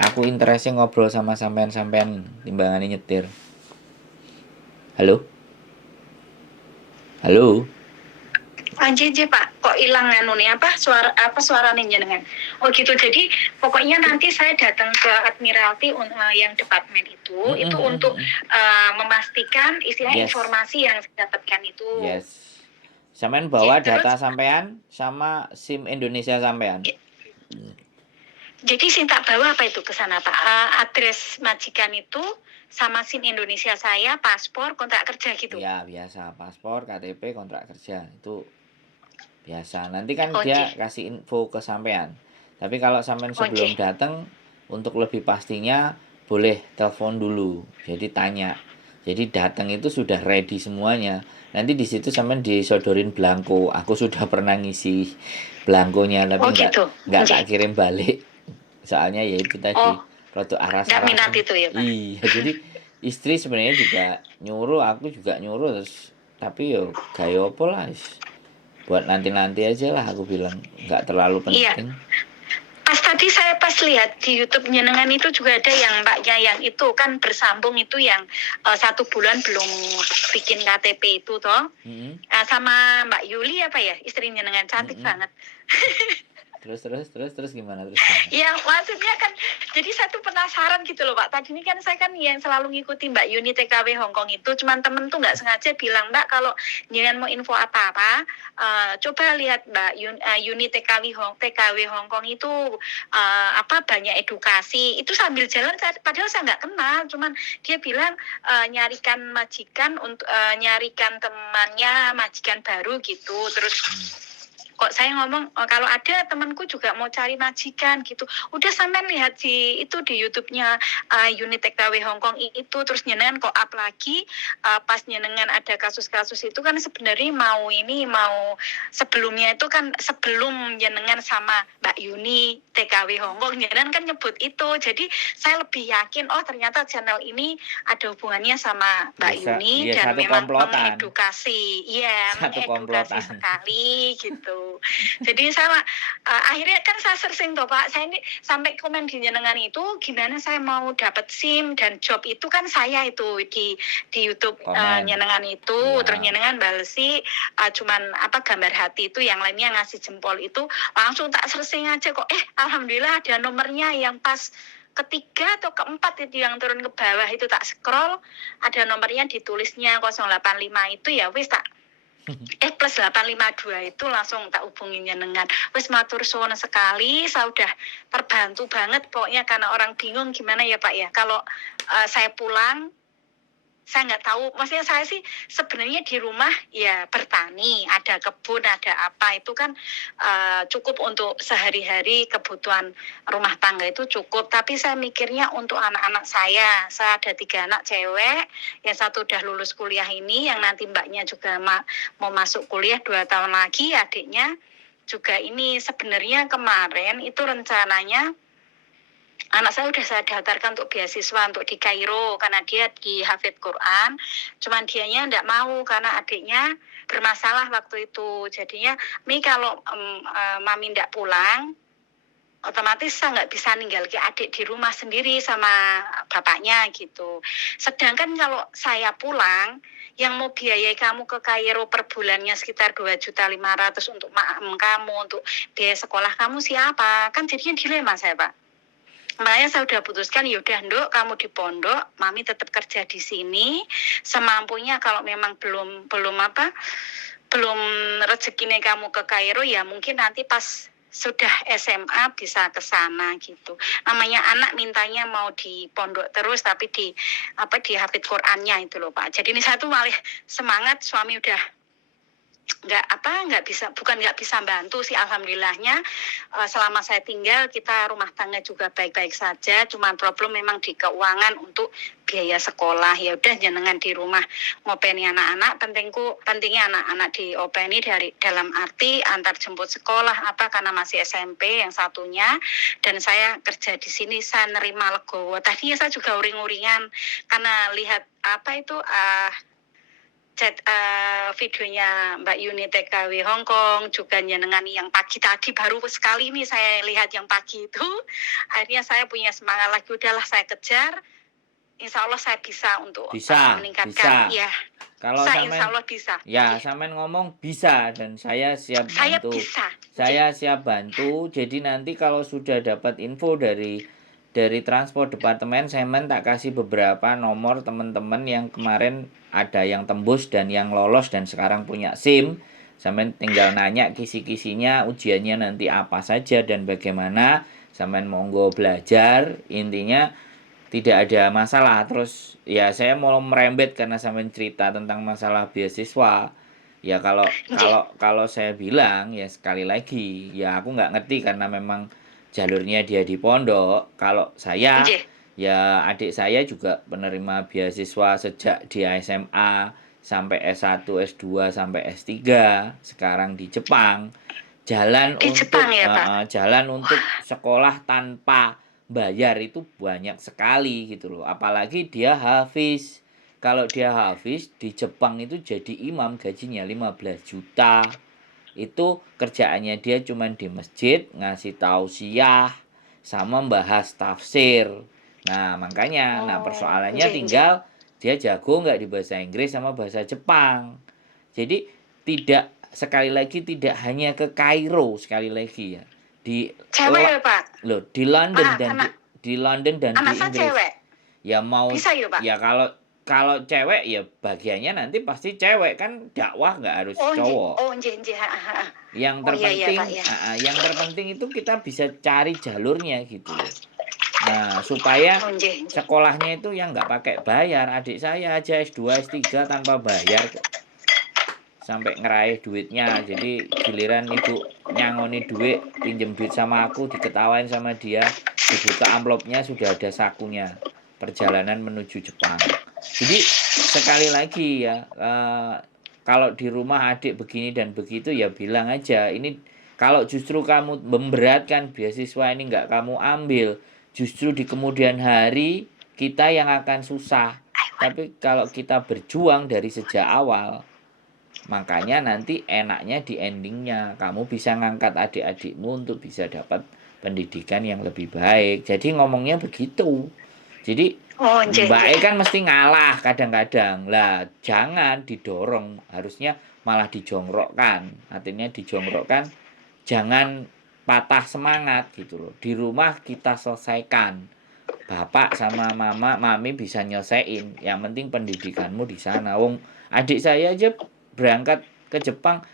Aku interestnya ngobrol sama sampean-sampean timbangannya nyetir. Halo? Halo? Anjir Pak, kok hilang anu nih suara nih jenengan. Oh gitu. Jadi pokoknya nanti saya datang ke Admiralty yang departemen itu untuk memastikan istilah Yes. informasi yang saya dapatkan itu. Yes. Sampean Jadi bawa terus data sampean sama SIM Indonesia sampean. jadi Sinta bawa apa itu ke sana Pak? Address majikan itu sama SIM Indonesia saya, paspor, kontrak kerja gitu. Iya, biasa. Paspor, KTP, kontrak kerja. Itu biasa. Nanti kan dia Oke. kasih info ke sampean. Tapi kalau sampean sebelum Oke. datang, untuk lebih pastinya boleh telepon dulu. Jadi tanya. Jadi datang itu sudah ready semuanya. Nanti di situ sampean disodorin belangko. Aku sudah pernah ngisi belangkonya, tapi Oh nggak gitu. nggak Oke. tak kirim balik. Soalnya ya itu tadi Oh, produk nggak minat aras-arasan. itu ya Pak? Iya, jadi istri sebenarnya juga nyuruh, aku juga nyuruh terus, tapi yo gaya apa lah, buat nanti-nanti aja lah, aku bilang nggak terlalu Iya. penting. Pas lihat di YouTube nyenengan itu juga ada yang mbaknya yang itu kan bersambung itu yang 1 bulan belum bikin KTP itu toh. Mm-mm, Sama Mbak Yuli apa ya istri nyenengan cantik mm-mm. banget. Terus gimana? Ya maksudnya kan jadi satu penasaran gitu loh Pak. Tadi ini kan saya kan yang selalu ngikuti Mbak Yuni TKW Hongkong itu. Cuman temen tuh nggak sengaja bilang Mbak kalau jangan mau info apa-apa, coba lihat Mbak Yuni TKW Hongkong itu banyak edukasi. Itu sambil jalan padahal saya nggak kenal. Cuman dia bilang nyarikan majikan untuk nyarikan temannya majikan baru gitu. Terus kok saya ngomong kalau ada temanku juga mau cari majikan gitu, udah sampean lihat di YouTube-nya unit TKW Hongkong itu terus nyenengan kok up lagi pas nyenengan ada kasus-kasus itu kan sebenarnya mau sebelumnya itu kan sebelum nyenengan sama Mbak Yuni TKW Hongkong nyenengan kan nyebut itu, jadi saya lebih yakin oh ternyata channel ini ada hubungannya sama Mbak Yuni Ya dan satu memang komplotan. mengedukasi, ya Satu mengedukasi komplotan. sekali gitu. Jadi sama akhirnya kan saya searching toh Pak, saya ini sampai komen di jenengan itu gimana saya mau dapat SIM dan job itu kan saya itu di YouTube Komen. nyenengan itu, terus Iya. nyenengan balesi cuman gambar hati itu, yang lainnya ngasih jempol itu, langsung tak searching aja kok alhamdulillah ada nomornya yang pas ketiga atau keempat itu yang turun ke bawah itu tak scroll ada nomornya ditulisnya 085 itu ya wis tak plus 852 itu langsung tak hubungin jenengan. Wis matur suwun sekali, saya udah terbantu banget pokoknya karena orang bingung gimana ya Pak ya. Kalau saya pulang saya nggak tahu, maksudnya saya sih sebenarnya di rumah ya bertani, ada kebun, ada apa itu kan cukup untuk sehari-hari kebutuhan rumah tangga itu cukup. Tapi saya mikirnya untuk anak-anak saya ada 3 anak cewek, yang satu udah lulus kuliah ini, yang nanti mbaknya juga mau masuk kuliah 2 tahun lagi, adiknya juga ini sebenarnya kemarin itu rencananya anak saya udah saya daftarkan untuk beasiswa untuk di Kairo karena dia di hafid Quran. Cuman dianya enggak mau karena adiknya bermasalah waktu itu. Jadinya, Mi kalau Mami enggak pulang, otomatis saya nggak bisa ninggal ke adik di rumah sendiri sama bapaknya gitu. Sedangkan kalau saya pulang, yang mau biayai kamu ke Kairo per bulannya sekitar 2.500.000 untuk kamu, untuk biaya sekolah kamu siapa? Kan jadinya dilema saya Pak. Makanya saya udah putuskan yaudah Nduk kamu di pondok, Mami tetap kerja di sini semampunya. Kalau memang belum rezekinya kamu ke Kairo ya mungkin nanti pas sudah SMA bisa ke sana gitu. Namanya anak mintanya mau di pondok terus tapi di hafid Qurannya itu loh Pak. Jadi ini satu malah semangat, suami udah nggak bisa bantu sih alhamdulillahnya. Selama saya tinggal kita rumah tangga juga baik-baik saja, cuman problem memang di keuangan untuk biaya sekolah. Ya udah jenengan di rumah ngopeni anak-anak, pentingnya anak-anak diopeni dari dalam arti antar jemput sekolah karena masih SMP yang satunya, dan saya kerja di sini saya nerima legowo. Tadinya saya juga uring-uringan karena lihat videonya Mbak Yuni TKW Hongkong, juga nyenengan yang pagi tadi, baru sekali ini saya lihat yang pagi itu. Akhirnya saya punya semangat lagi, udahlah saya kejar. Insya Allah saya bisa untuk meningkatkan. Bisa. Ya, Kalau insya Allah bisa. ya, sampean ngomong bisa dan saya siap Saya bantu. bisa. Saya siap bantu. Jadi nanti kalau sudah dapat info dari transport departemen, Semen tak kasih beberapa nomor teman-teman yang kemarin ada yang tembus dan yang lolos dan sekarang punya SIM. Semen tinggal nanya kisi-kisinya, ujiannya nanti apa saja dan bagaimana. Semen monggo belajar. Intinya tidak ada masalah. Terus ya saya mau merembet karena sampean cerita tentang masalah beasiswa. Ya kalau saya bilang ya sekali lagi ya aku nggak ngerti karena memang jalurnya dia di pondok. Kalau saya ya adik saya juga penerima beasiswa sejak dia SMA sampai S1, S2 sampai S3, sekarang di Jepang. Di Jepang ya, Pak? Jalan untuk sekolah tanpa bayar itu banyak sekali gitu loh. Apalagi dia hafiz. Kalau dia hafiz di Jepang itu jadi imam gajinya 15 juta. Itu kerjaannya dia cuman di masjid ngasih tausiah sama bahas tafsir. Nah, makanya persoalannya tinggal dia jago nggak di bahasa Inggris sama bahasa Jepang. Jadi tidak sekali lagi tidak hanya ke Kairo sekali lagi ya. Cewek ya, Pak? Loh, di London dan di London dan di Inggris. Cewek. Ya mau bisa ya, Pak? Ya kalau cewek ya bagiannya nanti pasti cewek kan, dakwah nggak harus cowok. Yang terpenting yang terpenting itu kita bisa cari jalurnya gitu loh. Nah, supaya sekolahnya itu yang nggak pakai bayar. Adik saya aja S2, S3 tanpa bayar kok. Sampai ngeraih duitnya. Jadi giliran ibu nyangoni duit, pinjem duit sama aku, diketawain sama dia, dibuka amplopnya sudah ada sakunya. Perjalanan menuju Jepang. Jadi sekali lagi ya, kalau di rumah adik begini dan begitu ya bilang aja. Ini kalau justru kamu memberatkan beasiswa ini nggak kamu ambil, justru di kemudian hari kita yang akan susah. Tapi kalau kita berjuang dari sejak awal, makanya nanti enaknya di endingnya kamu bisa ngangkat adik-adikmu untuk bisa dapat pendidikan yang lebih baik. Jadi ngomongnya begitu. Jadi Mbak E kan mesti ngalah kadang-kadang. Lah, jangan didorong, harusnya malah dijongrokkan. Artinya dijongrokkan, jangan patah semangat gitu loh. Di rumah kita selesaikan. Bapak sama mami bisa nyelesain. Yang penting pendidikanmu di sana. Wong adik saya aja berangkat ke Jepang,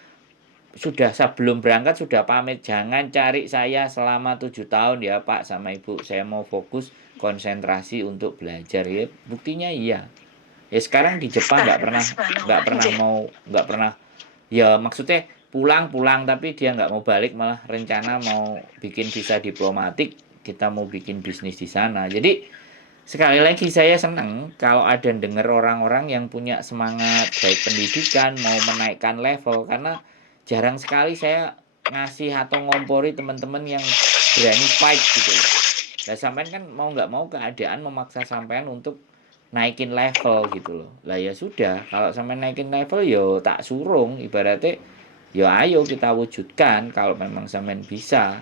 sudah sebelum berangkat sudah pamit, jangan cari saya selama 7 tahun ya Pak sama Ibu, saya mau fokus konsentrasi untuk belajar ya. Buktinya iya ya, sekarang di Jepang nggak pernah ya, maksudnya pulang tapi dia nggak mau balik, malah rencana mau bikin visa diplomatik, kita mau bikin bisnis di sana. Jadi sekali lagi saya senang kalau ada dengar orang-orang yang punya semangat baik pendidikan, mau menaikkan level, karena jarang sekali saya ngasih atau ngompori teman-teman yang berani fight gitu. Lah sampean kan mau nggak mau keadaan memaksa sampean untuk naikin level gitu loh. Lah ya sudah, kalau sampean naikin level yo tak surung, ibaratnya yo ayo kita wujudkan kalau memang sampean bisa.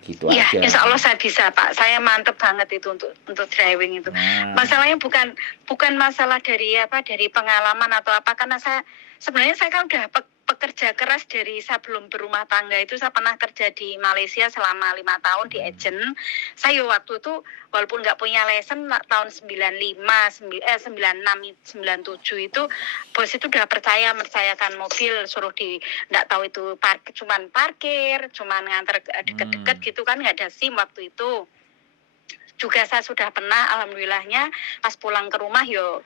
Gitu ya, aja. Insya Allah saya bisa Pak. Saya mantep banget itu untuk driving itu. Masalahnya bukan masalah dari pengalaman atau apa, karena sebenarnya saya kan udah pekerja keras dari sebelum berumah tangga itu. Saya pernah kerja di Malaysia selama 5 tahun di agent. Saya waktu itu walaupun nggak punya lesen tahun 96, 97 itu bos itu udah percayakan mobil, suruh nggak tahu itu cuman parkir, cuman nganter deket-deket gitu kan, nggak ada SIM waktu itu. Juga saya sudah pernah, alhamdulillahnya pas pulang ke rumah yo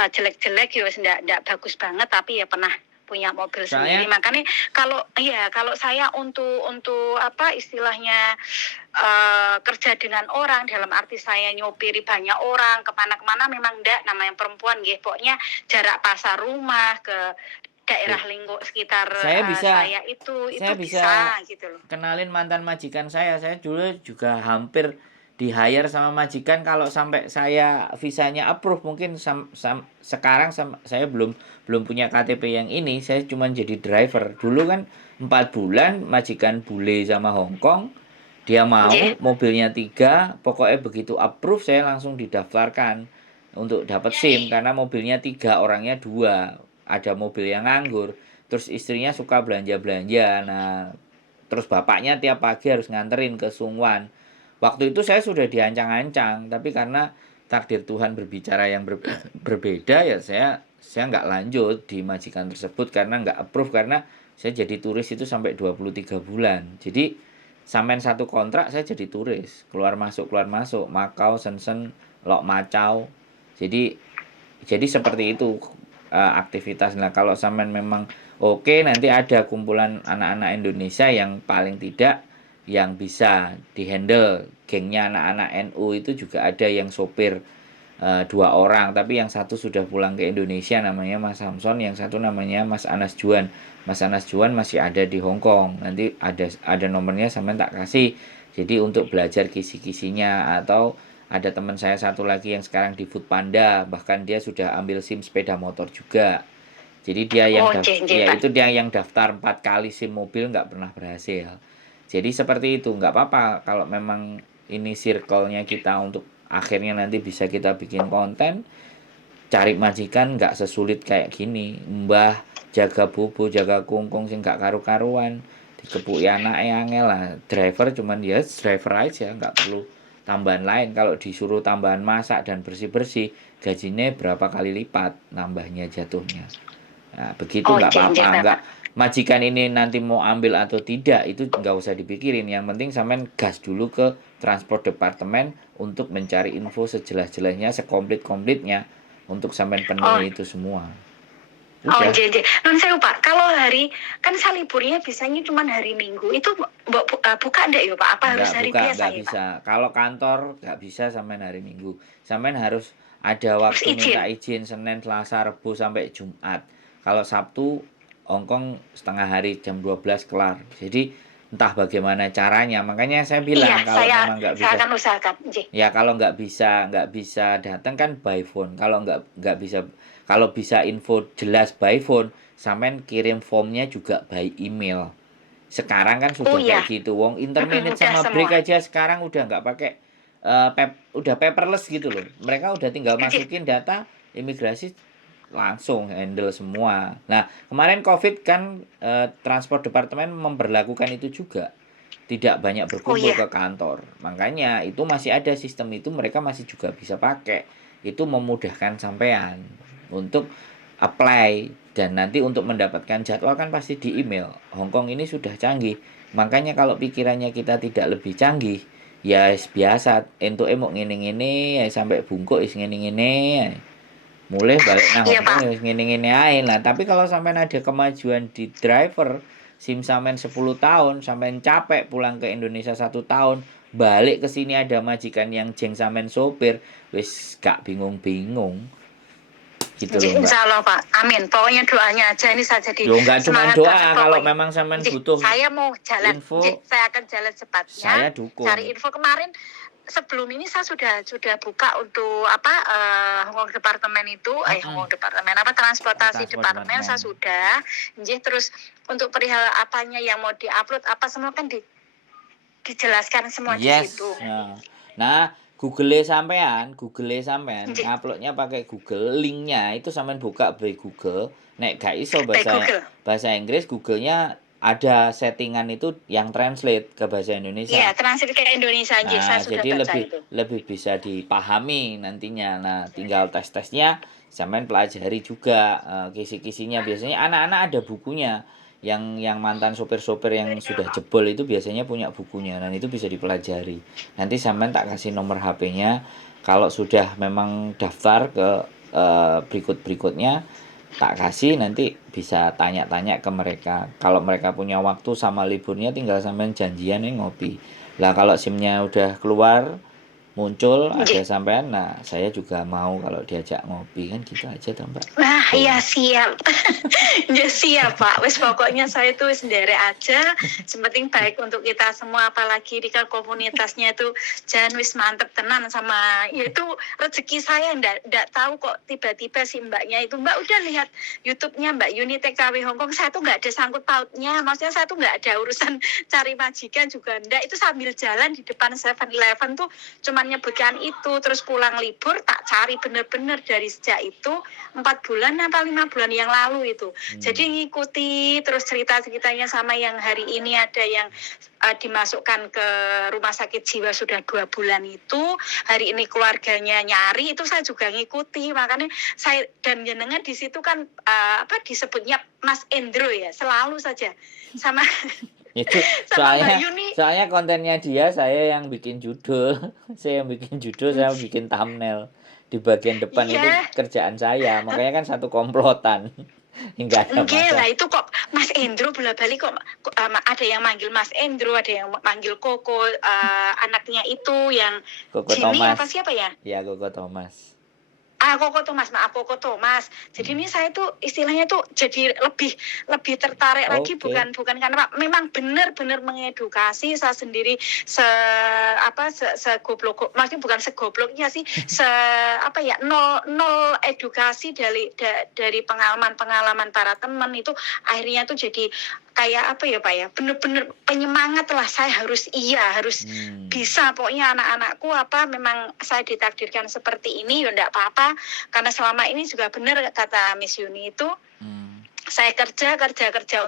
jelek-jelek yo enggak bagus banget, tapi ya pernah punya mobil sendiri. Makanya kalau saya untuk apa istilahnya kerja dengan orang, dalam arti saya nyopiri banyak orang kemana-kemana, memang enggak, namanya perempuan nggih. Pokoknya jarak pasar rumah ke daerah lingkup sekitar saya bisa bisa gitu loh. Kenalin mantan majikan saya dulu juga hampir di hire sama majikan kalau sampai saya visanya approve mungkin sekarang saya belum punya KTP yang ini, saya cuma jadi driver. Dulu kan 4 bulan majikan bule sama Hong Kong, dia mau Nggih. mobilnya 3, pokoknya begitu approve saya langsung didaftarkan untuk dapat SIM karena mobilnya 3, orangnya 2, ada mobil yang nganggur, terus istrinya suka belanja-belanja. Nah, terus bapaknya tiap pagi harus nganterin ke Sungwan. Waktu itu saya sudah diancang-ancang, tapi karena takdir Tuhan berbicara yang berbeda, ya saya nggak lanjut di majikan tersebut karena nggak approve, karena saya jadi turis itu sampai 23 bulan. Jadi sampai satu kontrak saya jadi turis, keluar masuk, Macau, Shenzhen, Lok Macau. Jadi seperti itu aktivitas. Nah, kalau sampean memang oke, nanti ada kumpulan anak-anak Indonesia yang paling tidak yang bisa dihandle. Gengnya anak-anak NU itu juga ada yang sopir 2 orang, tapi yang satu sudah pulang ke Indonesia namanya Mas Samson, yang satu namanya Mas Anas Juan. Mas Anas Juan masih ada di Hong Kong. Nanti ada nomornya sampean tak kasih. Jadi untuk belajar kisi-kisinya. Atau ada teman saya satu lagi yang sekarang di Foodpanda, bahkan dia sudah ambil SIM sepeda motor juga. Jadi dia yang itu dia yang daftar 4 kali SIM mobil nggak pernah berhasil. Jadi seperti itu, nggak apa-apa kalau memang ini circle-nya kita untuk akhirnya nanti bisa kita bikin konten. Cari majikan nggak sesulit kayak gini. Mbah jaga bubu, jaga kungkung sing nggak karu-karuan, dikepuki anake angel lah. Driver cuman ya driver aja, nggak perlu tambahan lain. Kalau disuruh tambahan masak dan bersih-bersih, gajinya berapa kali lipat nambahnya jatuhnya. Nah, begitu nggak apa-apa, nggak majikan ini nanti mau ambil atau tidak itu nggak usah dipikirin. Yang penting sampean gas dulu ke transport departemen untuk mencari info sejelas-jelasnya, sekomplit-komplitnya untuk sampean penuhi itu semua. Udah. Non saya Pak, kalau hari kan saya liburnya biasanya cuma hari Minggu, itu buka enggak ya Pak? Apa harus hari biasa ya bisa. Pak? Kalau kantor nggak bisa sampean hari Minggu. Sampean harus ada waktu minta izin Senin, Selasa, Rabu sampai Jumat. Kalau Sabtu Hongkong setengah hari jam 12 kelar. Jadi entah bagaimana caranya. Makanya saya bilang kalau memang nggak bisa. Saya akan usahakan. Ya kalau nggak bisa datang kan by phone. Kalau nggak bisa, kalau bisa info jelas by phone, sampean kirim formnya juga by email. Sekarang kan sudah kayak gitu. Wong interminute sama break aja sekarang udah nggak pakai udah paperless gitu loh. Mereka udah tinggal masukin data imigrasi langsung handle semua. Nah, kemarin COVID kan transport departemen memberlakukan itu juga. Tidak banyak berkumpul ke kantor. Makanya itu masih ada sistem itu, mereka masih juga bisa pakai. Itu memudahkan sampean untuk apply, dan nanti untuk mendapatkan jadwal kan pasti di email. Hongkong ini sudah canggih. Makanya kalau pikirannya kita tidak lebih canggih, ya biasa entuk emok ngene-ngene sampai bungkuk is ngene-ngene. Mulai balik nang Hongkong ya ngene-ngene ae lah. Tapi kalau sampean ada kemajuan di driver, SIM sampean 10 tahun, sampean capek pulang ke Indonesia 1 tahun, balik ke sini ada majikan yang jeng sampean sopir, wis gak bingung-bingung. Gitu loh, Mbak. Insyaallah Pak. Amin. Pokoknya doanya aja ini saja di. Yo enggak cuma doa, kalau memang sampean butuh. Saya mau jalan info, saya akan jalan cepatnya. Saya dukung. Cari info kemarin. Sebelum ini saya sudah buka untuk Hong Kong departemen itu, Hong Kong departemen transportasi departemen saya sudah. Terus untuk perihal apanya yang mau diupload apa semua kan dijelaskan semua di situ. Nah, Google sampean nguploadnya pakai Google, linknya itu sampean buka by Google. Nek gak iso bahasa Inggris, Google-nya ada settingan itu yang translate ke bahasa Indonesia. Iya, translate ke Indonesia aja. Nah, jadi lebih bisa dipahami nantinya. Nah, tinggal tes-tesnya sampean pelajari juga kisi-kisinya. Biasanya anak-anak ada bukunya. Yang mantan sopir-sopir yang sudah jebol itu biasanya punya bukunya, dan itu bisa dipelajari. Nanti sampean tak kasih nomor HP-nya. Kalau sudah memang daftar ke berikut-berikutnya tak kasih, nanti bisa tanya-tanya ke mereka. Kalau mereka punya waktu sama liburnya tinggal sampean janjian ngopi. Lah kalau SIM-nya udah keluar, muncul ada Nggih. sampean, nah saya juga mau kalau diajak ngopi kan gitu aja toh Mbak. Nah, Oh. iya siap. Ya siap Pak. Wis pokoknya saya itu wis nderek aja. Sepenting baik untuk kita semua, apalagi di komunitasnya itu jangan wis mantep tenan sama ya itu rezeki saya ndak tahu kok tiba-tiba si mbaknya itu Mbak udah lihat YouTube-nya Mbak Yuni TKW Hongkong, saya tuh nggak ada sangkut pautnya. Maksudnya saya tuh nggak ada urusan cari majikan juga ndak. Itu sambil jalan di depan 7-Eleven tuh cuman nyebutkan itu, terus pulang libur tak cari bener-bener dari sejak itu 4 bulan apa 5 bulan yang lalu itu. Jadi ngikuti terus cerita-ceritanya sama yang hari ini ada yang dimasukkan ke rumah sakit jiwa sudah 2 bulan itu, hari ini keluarganya nyari, itu saya juga ngikuti. Makanya saya dan jenengan di situ kan disebutnya Mas Endro ya, selalu saja sama Itu sama Mbak soalnya Yuni. kontennya dia, saya yang bikin judul. Saya yang bikin judul, saya yang bikin thumbnail. Di bagian depan itu Iya. kerjaan saya, makanya kan satu komplotan. Enggak ada Enggak lah, masalah. itu kok Mas Endro bolak-balik kok ada yang manggil Mas Endro, ada yang manggil Koko, anaknya itu yang Koko Jimmy Thomas. apa siapa ya? Ya, Koko Thomas. Koko Thomas, maaf Koko Thomas. Jadi ini saya tuh istilahnya tuh jadi lebih tertarik lagi, Oke. bukan karena memang benar-benar mengedukasi saya sendiri segoblok, maksudnya bukan segobloknya sih, nol edukasi dari pengalaman para teman itu akhirnya tuh jadi kayak apa ya Pak ya, bener-bener penyemangat lah, saya harus bisa, pokoknya anak-anakku memang saya ditakdirkan seperti ini ya enggak apa-apa, karena selama ini juga benar kata Miss Yuni itu saya kerja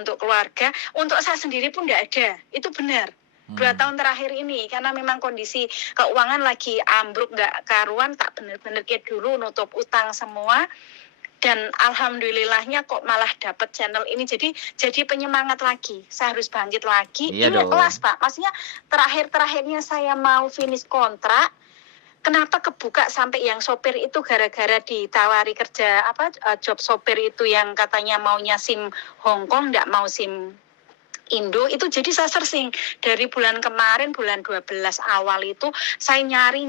untuk keluarga, untuk saya sendiri pun enggak ada, itu benar. 2 tahun terakhir ini karena memang kondisi keuangan lagi ambruk nggak karuan, tak bener-bener kayak dulu nutup utang semua. Dan alhamdulillahnya kok malah dapat channel ini, jadi penyemangat lagi, saya harus bangkit lagi. Iya ini dong. kelas Pak, maksudnya terakhirnya saya mau finish kontrak, kenapa kebuka sampai yang sopir itu gara-gara ditawari kerja job sopir itu yang katanya maunya SIM Hongkong, nggak mau SIM Indo, itu jadi saya searching dari bulan kemarin, bulan 12 awal itu saya nyari,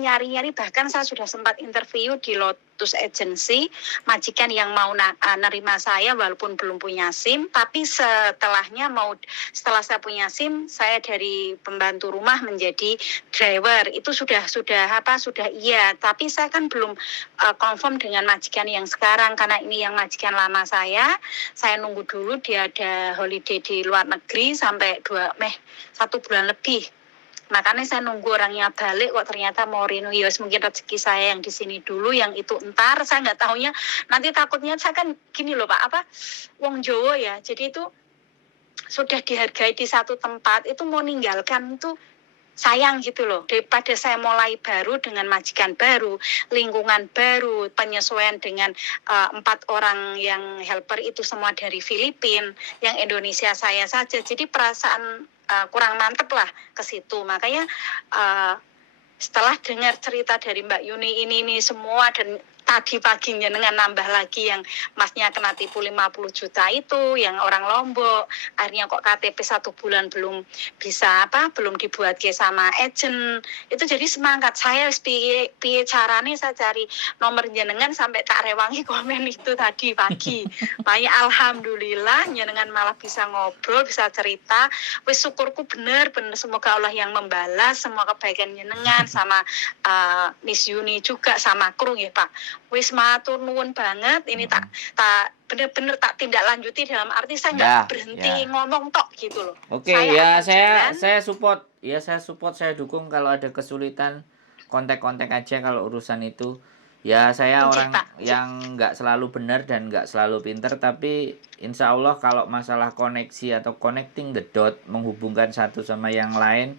bahkan saya sudah sempat interview di Lotus Agency, majikan yang mau nerima saya walaupun belum punya SIM, tapi setelah saya punya SIM, saya dari pembantu rumah menjadi driver, itu sudah iya, tapi saya kan belum confirm dengan majikan yang sekarang, karena ini yang majikan lama saya nunggu dulu dia ada holiday di luar negeri sampai 1 bulan lebih. Makanya saya nunggu orangnya balik, kok ternyata mau renew. Mungkin rezeki saya yang di sini dulu, yang itu entar, saya nggak tahunya. Nanti takutnya saya kan gini loh Pak, wong Jawa ya. Jadi itu sudah dihargai di satu tempat, itu mau ninggalkan itu sayang gitu loh, daripada saya mulai baru dengan majikan baru, lingkungan baru, penyesuaian dengan 4 orang yang helper itu semua dari Filipina, yang Indonesia saya saja, jadi perasaan kurang mantep lah ke situ. Makanya setelah dengar cerita dari Mbak Yuni ini semua, dan tadi paginya dengan nambah lagi yang masnya kena tipu 50 juta itu, yang orang Lombok, akhirnya kok KTP 1 bulan belum bisa belum dibuat ke sama agent, itu jadi semangat saya piye carane saya cari nomor jenengan sampai tak rewangi komen itu tadi pagi. Makanya alhamdulillah jenengan malah bisa ngobrol, bisa cerita, wis syukurku bener semoga Allah yang membalas semua kebaikan jenengan sama Miss Yuni juga sama kru ya Pak. Wis matur nuwun banget, ini tak bener-bener tak tindak lanjuti, dalam arti saya nggak berhenti ngomong tok gitu loh. Oke, saya support, saya dukung kalau ada kesulitan, kontak aja kalau urusan itu. Ya saya orang yang nggak selalu benar dan nggak selalu pinter, tapi insya Allah kalau masalah koneksi atau connecting the dot, menghubungkan satu sama yang lain,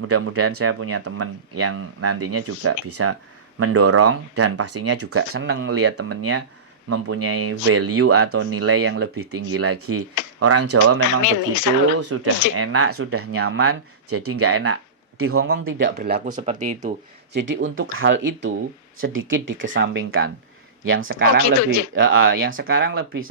mudah-mudahan saya punya teman yang nantinya juga bisa mendorong, dan pastinya juga seneng lihat temennya mempunyai value atau nilai yang lebih tinggi lagi. Orang Jawa memang begitu, sudah enak, sudah nyaman, jadi nggak enak. Di Hongkong tidak berlaku seperti itu. Jadi untuk hal itu sedikit dikesampingkan. Yang sekarang lebih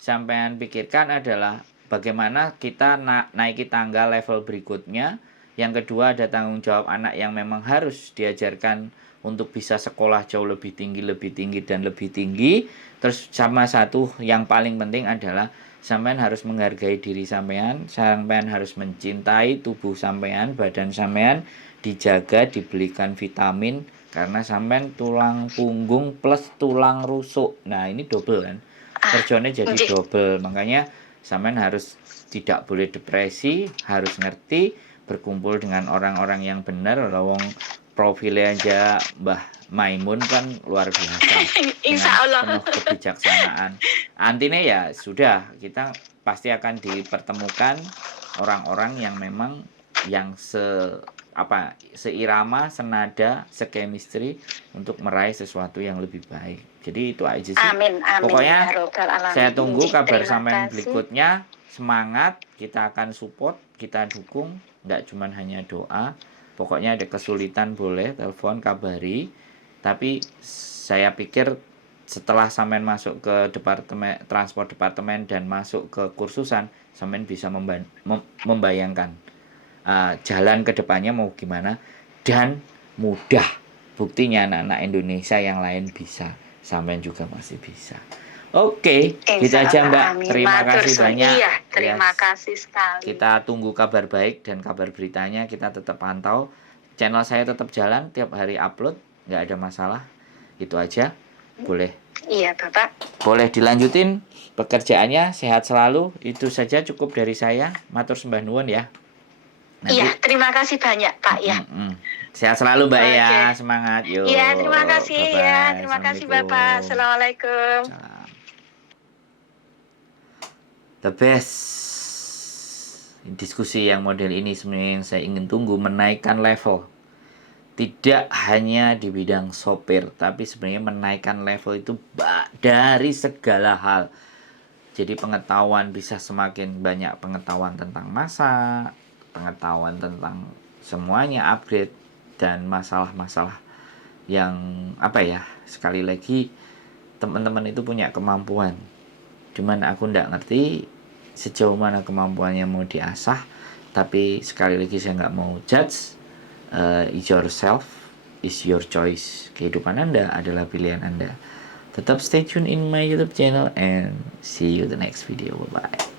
sampean pikirkan adalah bagaimana kita naiki tangga level berikutnya, Yang kedua ada tanggung jawab anak yang memang harus diajarkan untuk bisa sekolah jauh lebih tinggi dan lebih tinggi. Terus sama satu yang paling penting adalah sampean harus menghargai diri sampean harus mencintai tubuh sampean, badan sampean dijaga, dibelikan vitamin karena sampean tulang punggung plus tulang rusuk. Nah, ini double kan. Kerjanya jadi double. Makanya sampean harus tidak boleh depresi, harus ngerti berkumpul dengan orang-orang yang benar. Lawang profilnya aja Mbah Maimun kan luar biasa. Insya Allah. Penuh kebijaksanaan. Antinya ya sudah, kita pasti akan dipertemukan orang-orang yang memang yang seirama, senada, sekemistri untuk meraih sesuatu yang lebih baik. Jadi itu aja sih. Amin. Pokoknya Ya Robbal Alamin. saya tunggu kabar Terima sampean kasih. berikutnya. Semangat, kita akan support, kita dukung. Nggak cuma hanya doa. Pokoknya ada kesulitan boleh telepon, kabari. Tapi saya pikir setelah sampean masuk ke departemen transport departemen dan masuk ke kursusan, sampean bisa membayangkan jalan ke depannya mau gimana, dan mudah. Buktinya anak-anak Indonesia yang lain bisa, sampean juga masih bisa. Oke, gitu aja Mbak. Amin. Terima Matur kasih suwun. banyak. Iya, terima Yes. kasih sekali. Kita tunggu kabar baik dan kabar beritanya, kita tetap pantau. Channel saya tetap jalan, tiap hari upload, nggak ada masalah. Itu aja. Boleh. Iya, Bapak. Boleh dilanjutin pekerjaannya, sehat selalu. Itu saja cukup dari saya. Matur sembah nuwun ya. Iya, terima kasih banyak, Pak ya. Sehat selalu Mbak Oke. ya. Semangat. Yuk. Iya, terima kasih ya. Bye-bye. Terima kasih Assalamualaikum. Bapak. Assalamualaikum. Salam. The best diskusi yang model ini sebenarnya yang saya ingin tunggu, menaikkan level. Tidak hanya di bidang sopir, tapi sebenarnya menaikkan level itu dari segala hal. Jadi pengetahuan bisa semakin banyak, pengetahuan tentang masak, pengetahuan tentang semuanya upgrade, dan masalah-masalah yang sekali lagi teman-teman itu punya kemampuan. Cuman aku nggak ngerti sejauh mana kemampuannya mau diasah. Tapi sekali lagi saya nggak mau judge. It's yourself, is your choice. Kehidupan Anda adalah pilihan Anda. Tetap stay tune in my YouTube channel and see you the next video. Bye bye.